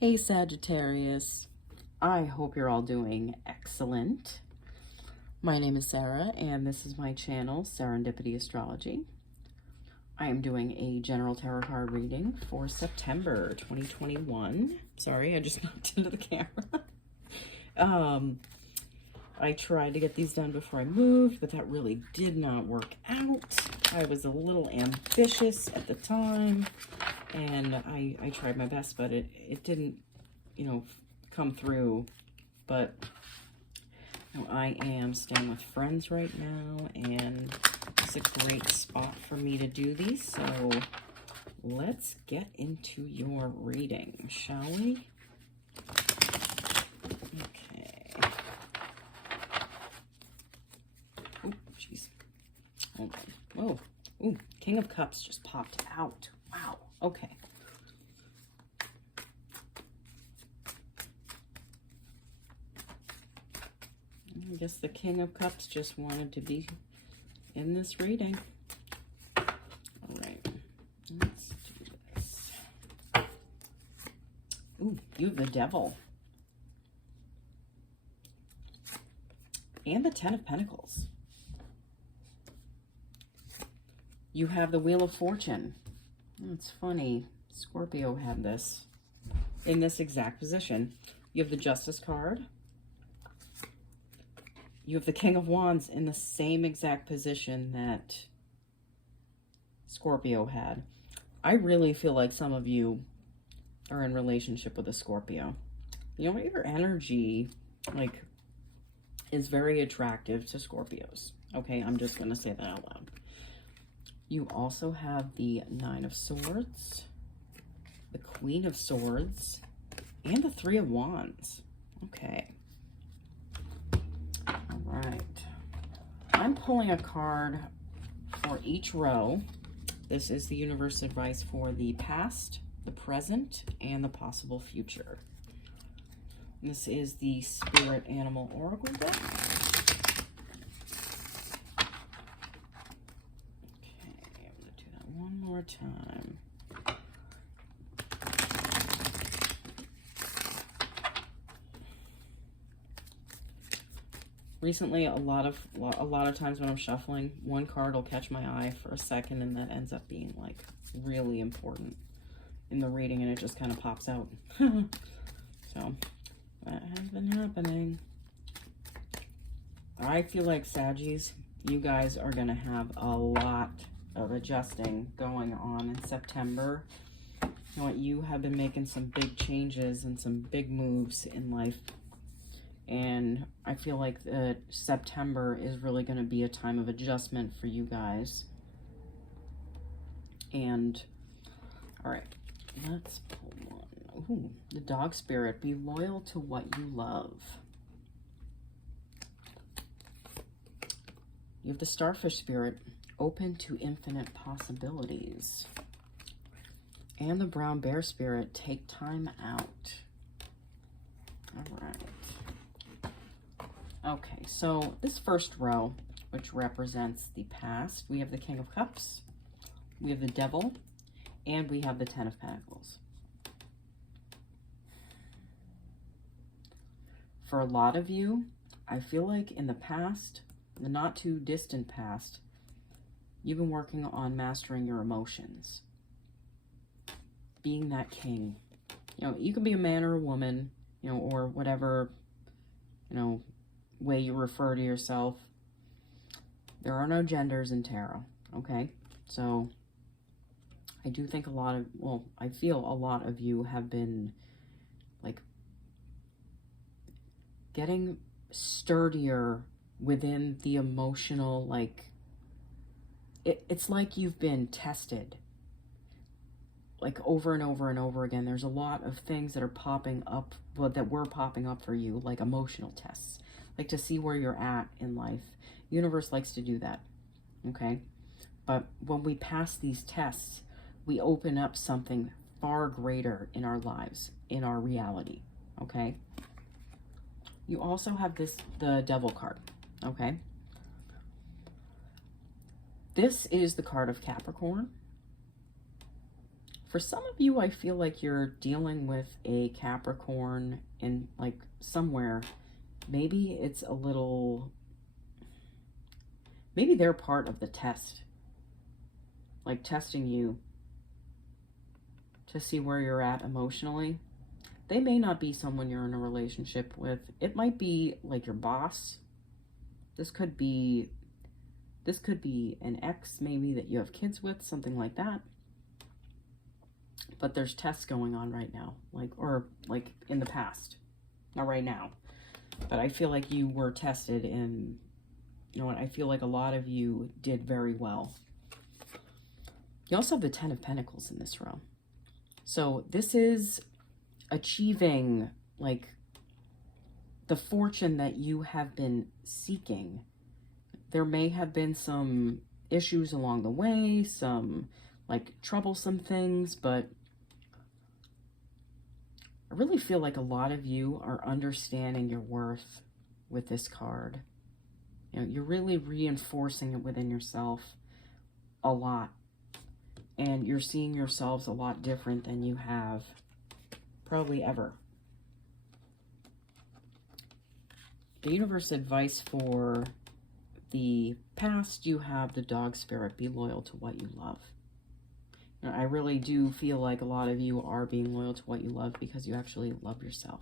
Hey Sagittarius, I hope you're all doing excellent. My name is Sarah and this is my channel, Serendipity Astrology. I am doing a general tarot card reading for September 2021. Sorry, I just knocked into the camera. I tried to get these done before I moved, but that really did not work out. I was a little ambitious at the time, and I tried my best, but it didn't, come through. But I am staying with friends right now, and it's a great spot for me to do these. So let's get into your reading, shall we? Okay. Oh, jeez. Hold on. Whoa. Ooh, King of Cups just popped out. Wow. Okay. I guess the King of Cups just wanted to be in this reading. All right. Let's do this. Ooh, you have the Devil. And the Ten of Pentacles. You have the Wheel of Fortune. It's funny. Scorpio had this in this exact position. You have the Justice card. You have the King of Wands in the same exact position that Scorpio had. I really feel like some of you are in relationship with a Scorpio. You know, your energy, is very attractive to Scorpios. Okay, I'm just going to say that out loud. You also have the Nine of Swords, the Queen of Swords, and the Three of Wands. Okay. All right. I'm pulling a card for each row. This is the universe advice for the past, the present, and the possible future. This is the Spirit Animal Oracle deck. More time. Recently, a lot of times when I'm shuffling, one card will catch my eye for a second, and that ends up being like really important in the reading, and it just kind of pops out. So that has been happening. I feel like Saggies, you guys are gonna have a lot of adjusting going on in September. You know what, you have been making some big changes and some big moves in life, and I feel like September is really going to be a time of adjustment for you guys. And all right, let's pull one. Ooh, the Dog Spirit. Be loyal to what you love. You have the Starfish Spirit. Open to infinite possibilities. And the Brown Bear Spirit, take time out. All right. Okay, so this first row, which represents the past, we have the King of Cups, we have the Devil, and we have the Ten of Pentacles. For a lot of you, I feel like in the past, the not too distant past, you've been working on mastering your emotions. Being that king. You know, you can be a man or a woman, or whatever, way you refer to yourself. There are no genders in tarot, okay? So I do think I feel a lot of you have been, getting sturdier within the emotional, it's like you've been tested over and over and over again. There's a lot of things that are popping up, that were popping up for you, like emotional tests, to see where you're at in life. Universe likes to do that, okay? But when we pass these tests, we open up something far greater in our lives, in our reality, okay? You also have the Devil card, okay? This is the card of Capricorn. For some of you, I feel like you're dealing with a Capricorn in like somewhere. Maybe it's a little, maybe they're part of the test, like testing you to see where you're at emotionally. They may not be someone you're in a relationship with. It might be like your boss. This could be an ex maybe that you have kids with, something like that. But there's tests going on right now, or in the past, not right now. But I feel like you were tested, and you know what? I feel like a lot of you did very well. You also have the 10 of Pentacles in this row. So this is achieving like the fortune that you have been seeking. There may have been some issues along the way, some like troublesome things, but I really feel like a lot of you are understanding your worth with this card. You know, you're really reinforcing it within yourself a lot. And you're seeing yourselves a lot different than you have probably ever. The universe advice for the past, you have the dog spirit. Be loyal to what you love. You know, I really do feel like a lot of you are being loyal to what you love because you actually love yourself.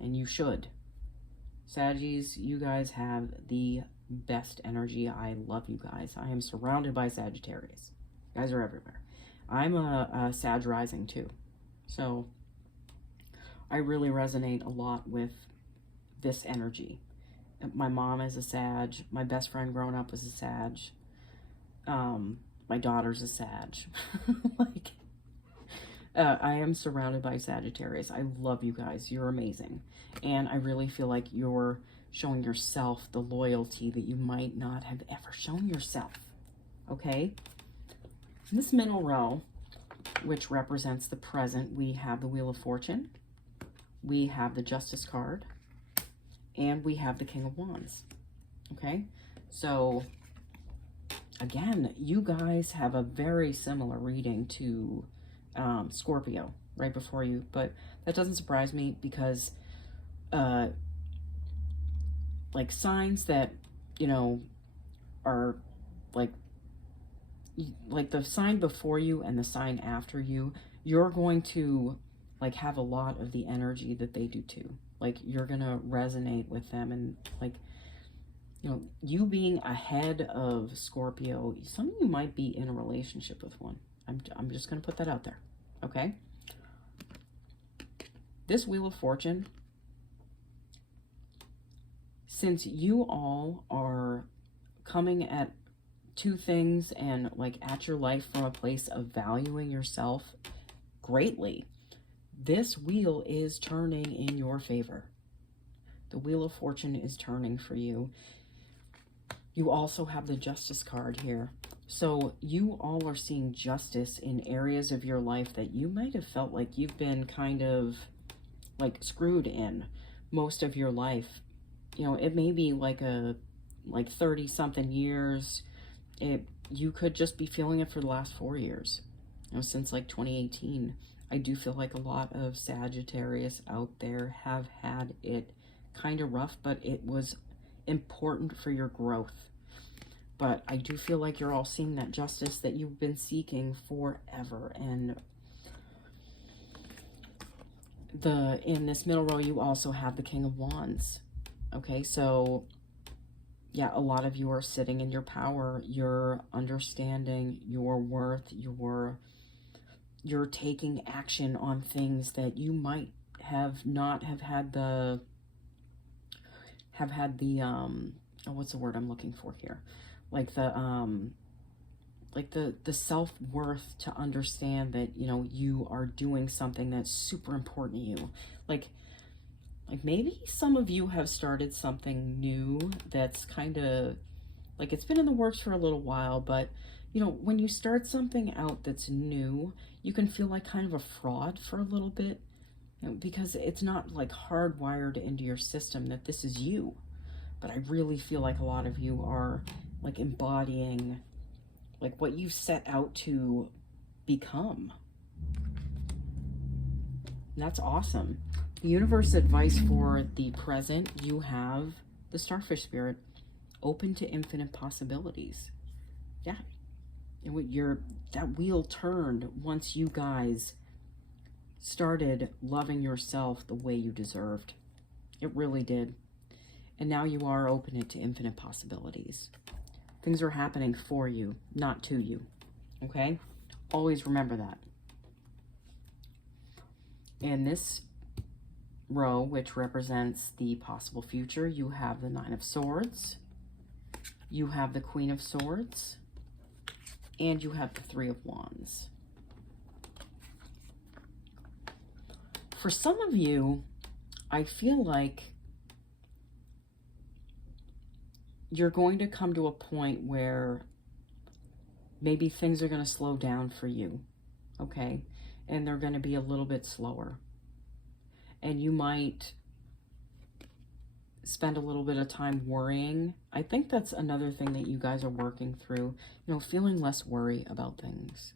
And you should. Saggies, you guys have the best energy. I love you guys. I am surrounded by Sagittarius. You guys are everywhere. I'm a Sag rising too. So I really resonate a lot with this energy. My mom is a Sag. My best friend growing up was a Sag. My daughter's a Sag. I am surrounded by Sagittarius. I love you guys. You're amazing. And I really feel like you're showing yourself the loyalty that you might not have ever shown yourself. Okay? In this middle row, which represents the present, we have the Wheel of Fortune. We have the Justice card. And we have the King of Wands. Okay? So, again, you guys have a very similar reading to Scorpio right before you, but that doesn't surprise me because like signs that, you know, are like the sign before you and the sign after you, you're going to like have a lot of the energy that they do too. Like you're gonna resonate with them, and like, you know, you being ahead of Scorpio, some of you might be in a relationship with one. I'm just going to put that out there, okay? This Wheel of Fortune, since you all are coming at two things and like at your life from a place of valuing yourself greatly, this wheel is turning in your favor. The Wheel of Fortune is turning for you. You also have the Justice card here. So you all are seeing justice in areas of your life that you might have felt like you've been kind of like screwed in most of your life. You know, it may be like 30 something years. You could just be feeling it for the last 4 years. You know, since like 2018. I do feel like a lot of Sagittarius out there have had it kind of rough, but it was important for your growth. But I do feel like you're all seeing that justice that you've been seeking forever. And in this middle row, you also have the King of Wands. Okay, so yeah, a lot of you are sitting in your power. You're understanding your worth. You're taking action on things that you might have not have had the what's the word I'm looking for here? Like the self-worth to understand that, you know, you are doing something that's super important to you. Like maybe some of you have started something new that's kind of like it's been in the works for a little while, but you know, when you start something out that's new, you can feel like kind of a fraud for a little bit, you know, because it's not like hardwired into your system that this is you. But I really feel like a lot of you are like embodying like what you set out to become. That's awesome. The universe advice for the present, you have the starfish spirit, open to infinite possibilities. Yeah. And that wheel turned once you guys started loving yourself the way you deserved. It really did. And now you are open to infinite possibilities. Things are happening for you, not to you. Okay? Always remember that. In this row, which represents the possible future, you have the Nine of Swords, you have the Queen of Swords, and you have the Three of Wands. For some of you, I feel like you're going to come to a point where maybe things are going to slow down for you, okay? And they're going to be a little bit slower. And you might spend a little bit of time worrying. I think that's another thing that you guys are working through, you know, feeling less worry about things.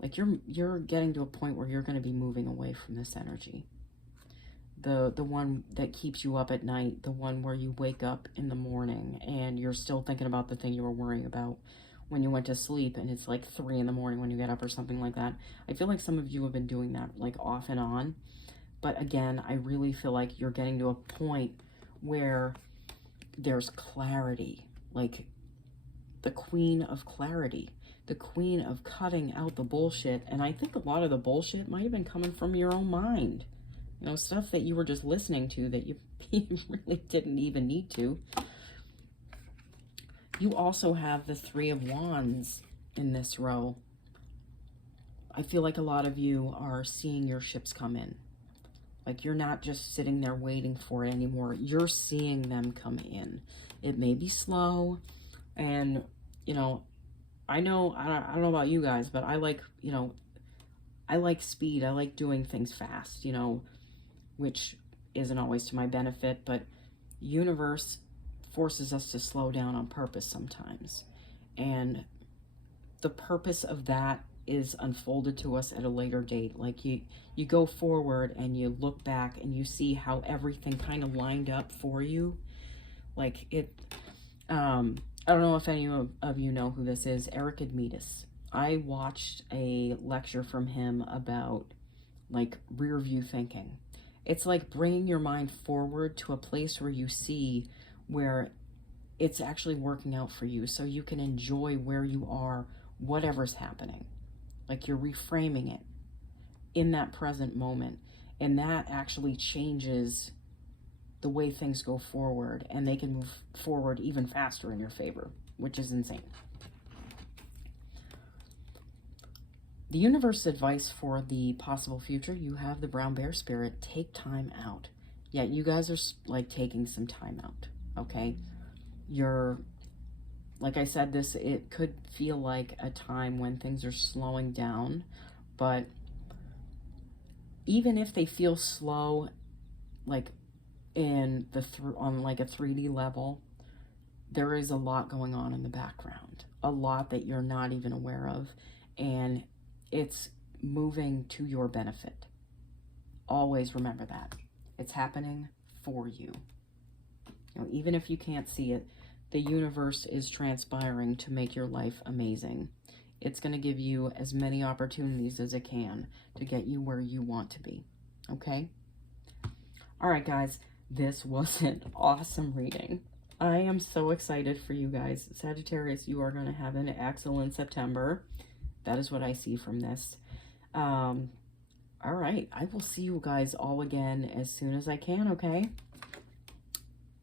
Like you're getting to a point where you're going to be moving away from this energy. The one that keeps you up at night, the one where you wake up in the morning and you're still thinking about the thing you were worrying about when you went to sleep, and it's like 3 in the morning when you get up or something like that. I feel like some of you have been doing that like off and on. But again, I really feel like you're getting to a point where there's clarity, like the Queen of Clarity, the Queen of cutting out the bullshit. And I think a lot of the bullshit might have been coming from your own mind. You know, stuff that you were just listening to that you really didn't even need to. You also have the Three of Wands in this row. I feel like a lot of you are seeing your ships come in. Like you're not just sitting there waiting for it anymore. You're seeing them come in. It may be slow. And, you know, I don't know about you guys, but I like, you know, I like speed. I like doing things fast, you know, which isn't always to my benefit, but universe forces us to slow down on purpose sometimes. And the purpose of that is unfolded to us at a later date. Like you go forward and you look back and you see how everything kind of lined up for you. Like it, I don't know if any of you know who this is, Eric Admetus. I watched a lecture from him about like rear view thinking. It's like bringing your mind forward to a place where you see where it's actually working out for you, so you can enjoy where you are, whatever's happening. Like you're reframing it in that present moment. And that actually changes the way things go forward, and they can move forward even faster in your favor, which is insane. The universe advice for the possible future, you have the brown bear spirit. Take time out. Yeah, you guys are like taking some time out, okay? You're, like I said, it could feel like a time when things are slowing down, but even if they feel slow, like on like a 3D level, there is a lot going on in the background, a lot that you're not even aware of, and it's moving to your benefit. Always remember that. It's happening for you. You know, even if you can't see it, the universe is transpiring to make your life amazing. It's going to give you as many opportunities as it can to get you where you want to be. Okay? All right, guys. This was an awesome reading. I am so excited for you guys. Sagittarius, you are going to have an excellent September. That is what I see from this. All right. I will see you guys all again as soon as I can, okay?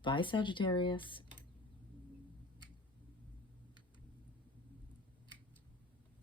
Bye, Sagittarius.